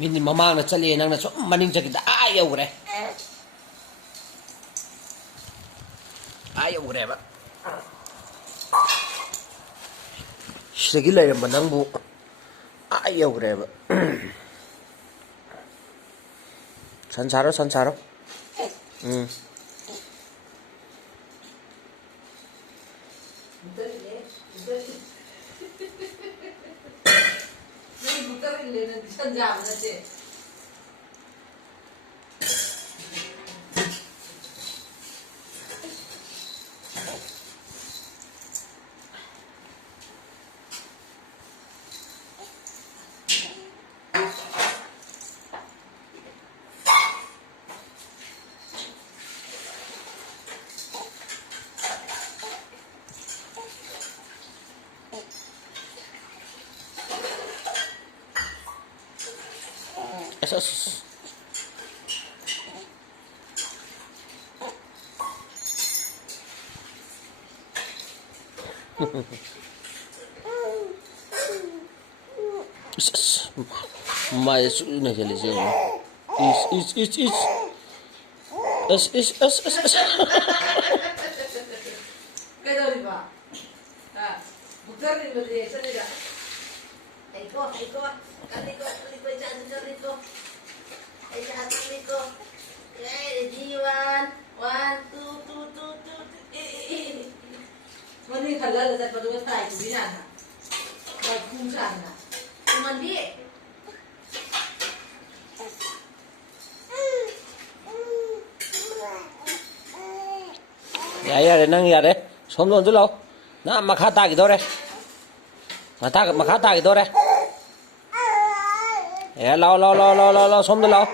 Minute ꯃꯃꯥꯡꯗ ꯆꯠꯂꯦ ꯅꯪꯅ ꯁꯨꯝ ꯃꯅꯤꯡ ꯆꯠꯈꯤꯗ ꯌꯧꯈ꯭ꯔꯦ ꯌꯧꯈ꯭ꯔꯦꯕ ꯁꯤꯗꯒꯤ ꯂꯩꯔꯝꯕ ꯅꯪꯕꯨ 여그래 산사로 산사로 응 에서스 마의 수준에 걸리죠. 그러지 마. 아, 목사님 어디 있으니까. 이거, Mandi halal ada pada waktu itu bila na, bagus sana. Mandi. 야야래 낭야래 손도 들어 나 막하다기 도래 막하다기 도래 야 라라라라라 손 들어